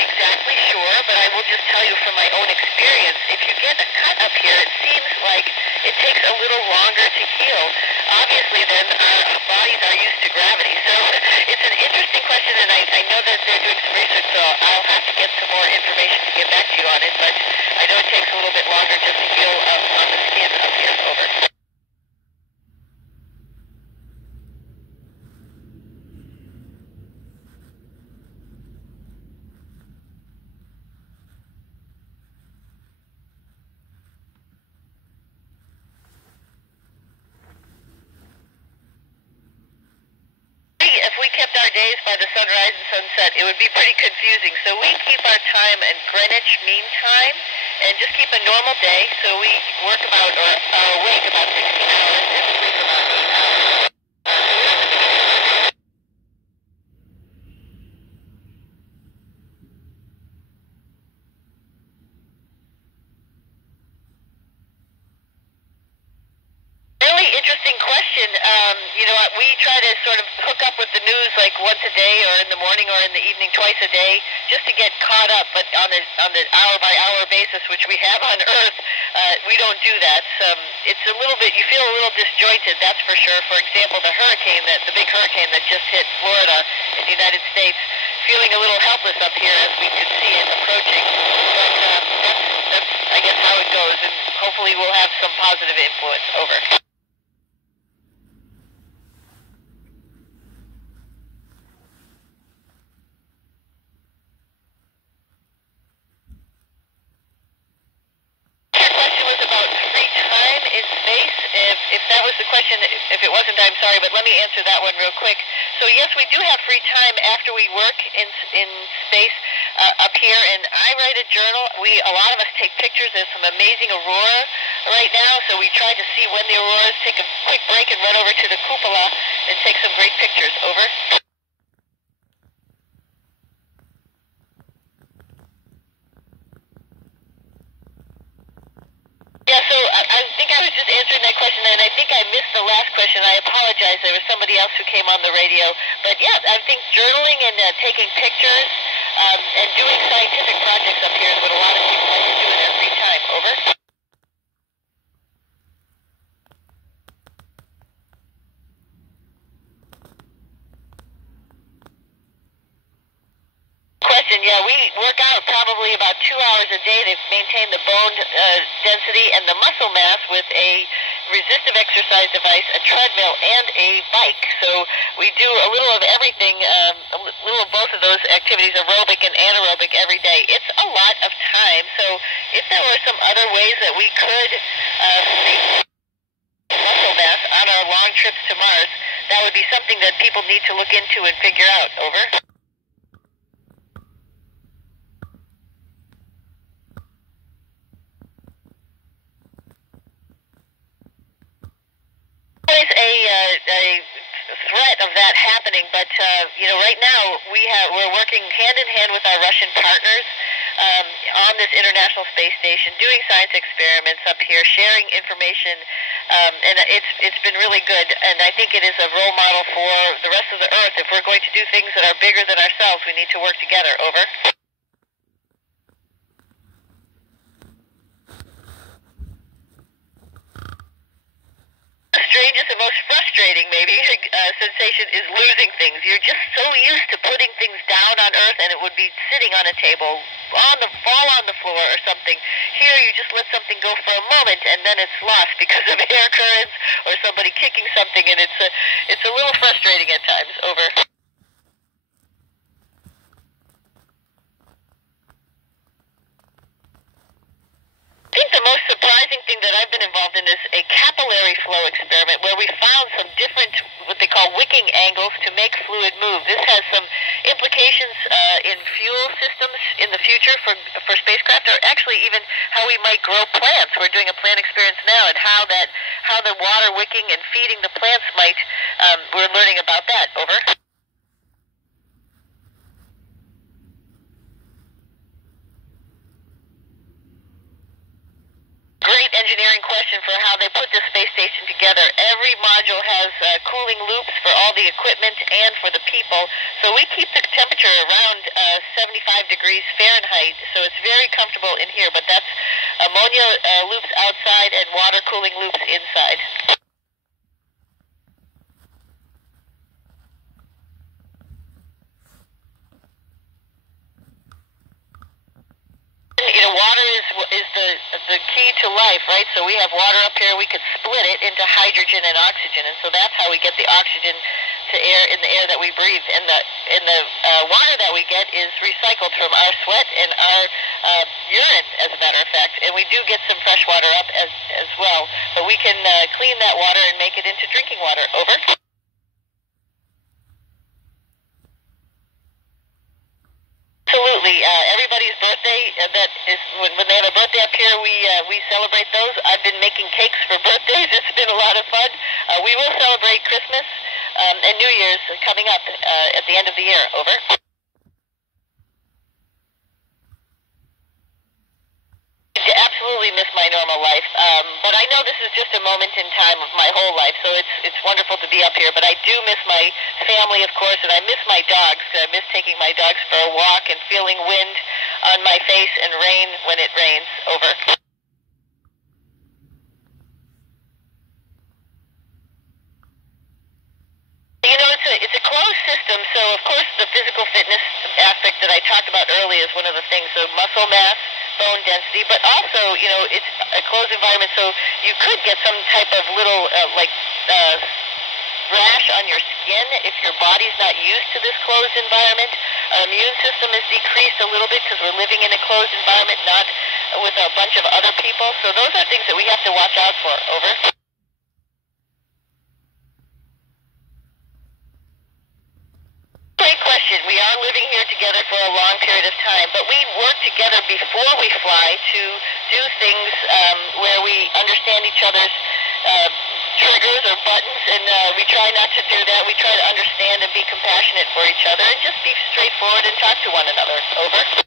exactly sure, but I will just tell you from my own experience, if you get a cut up here, it seems like it takes a little longer to heal. Obviously, then, our bodies are used to gravity. So it's an interesting question, and I know that they're doing some research, so I'll have to get some more information to get back to you on it, but I know it takes a little bit longer just to heal on the skin up here. Over. If we kept our days by the sunrise and sunset, it would be pretty confusing. So we keep our time in Greenwich Mean Time and just keep a normal day. So we work about, or are awake about 16 hours and sleep about 8 hours. Really interesting question. We try to sort of hook up with the news like once a day or in the morning or in the evening twice a day just to get caught up, but on the hour-by-hour basis, which we have on Earth, we don't do that. It's a little bit, you feel a little disjointed, that's for sure. For example, the big hurricane that just hit Florida in the United States, feeling a little helpless up here as we could see it approaching. But that's, I guess, how it goes, and hopefully we'll have some positive influence. Over. If that was the question, if it wasn't, I'm sorry, but let me answer that one real quick. So yes, we do have free time after we work in space up here, and I write a journal. A lot of us take pictures. There's some amazing aurora right now, so we try to see when the auroras, take a quick break and run over to the cupola and take some great pictures. Over. Yeah, so I think I was just answering that question, and I think I missed the last question. I apologize. There was somebody else who came on the radio. But yeah, I think journaling and taking pictures and doing scientific projects up here is what a lot of people like to do in their free time. Over. Question, yeah, we work out probably about 2 hours a day to maintain the bone density and the muscle mass with a resistive exercise device, a treadmill, and a bike. So we do a little of everything, a little of both of those activities, aerobic and anaerobic, every day. It's a lot of time. So if there were some other ways that we could muscle mass on our long trips to Mars, that would be something that people need to look into and figure out. Over. A threat of that happening, but right now we're working hand in hand with our Russian partners on this International Space Station, doing science experiments up here, sharing information, and it's been really good. And I think it is a role model for the rest of the Earth. If we're going to do things that are bigger than ourselves, we need to work together. Over. The strangest and most frustrating, maybe, sensation is losing things. You're just so used to putting things down on Earth, and it would be sitting on a table, fall on the floor or something. Here, you just let something go for a moment, and then it's lost because of air currents or somebody kicking something, and it's a little frustrating at times. Over. I think the most surprising thing that I've been involved in is a capillary flow experiment where we found some different, what they call wicking angles to make fluid move. This has some implications in fuel systems in the future for spacecraft, or actually even how we might grow plants. We're doing a plant experience now, and how the water wicking and feeding the plants might, we're learning about that. Over. Great engineering question for how they put the space station together. Every module has cooling loops for all the equipment and for the people, So we keep the temperature around 75 degrees Fahrenheit, so it's very comfortable in here, but that's ammonia loops outside and water cooling loops inside. You know, water is the key to life, right? So we have water up here. We could split it into hydrogen and oxygen, and so that's how we get the oxygen to air in the air that we breathe. And the water that we get is recycled from our sweat and our urine, as a matter of fact. And we do get some fresh water up as well, but we can clean that water and make it into drinking water. Over. Absolutely. Everybody's birthday, that is when they have a birthday up here, we celebrate those. I've been making cakes for birthdays. It's been a lot of fun. We will celebrate Christmas and New Year's coming up at the end of the year. Over. I absolutely miss my normal life, but I know this is just a moment in time of my whole life, so it's wonderful to be up here. But I do miss my family, of course, and I miss my dogs. I miss taking my dogs for a walk and feeling wind on my face and rain when it rains. Over. You know, it's a closed system, so of course the physical fitness aspect that I talked about earlier is one of the things. So muscle mass, bone density, but also, you know, it's a closed environment, so you could get some type of little rash on your skin if your body's not used to this closed environment. Our immune system is decreased a little bit because we're living in a closed environment, not with a bunch of other people. So those are things that we have to watch out for. Over. Great question. We are living here together for a long period of time, but we work together before we fly to do things where we understand each other's triggers or buttons, and we try not to do that. We try to understand and be compassionate for each other and just be straightforward and talk to one another. Over.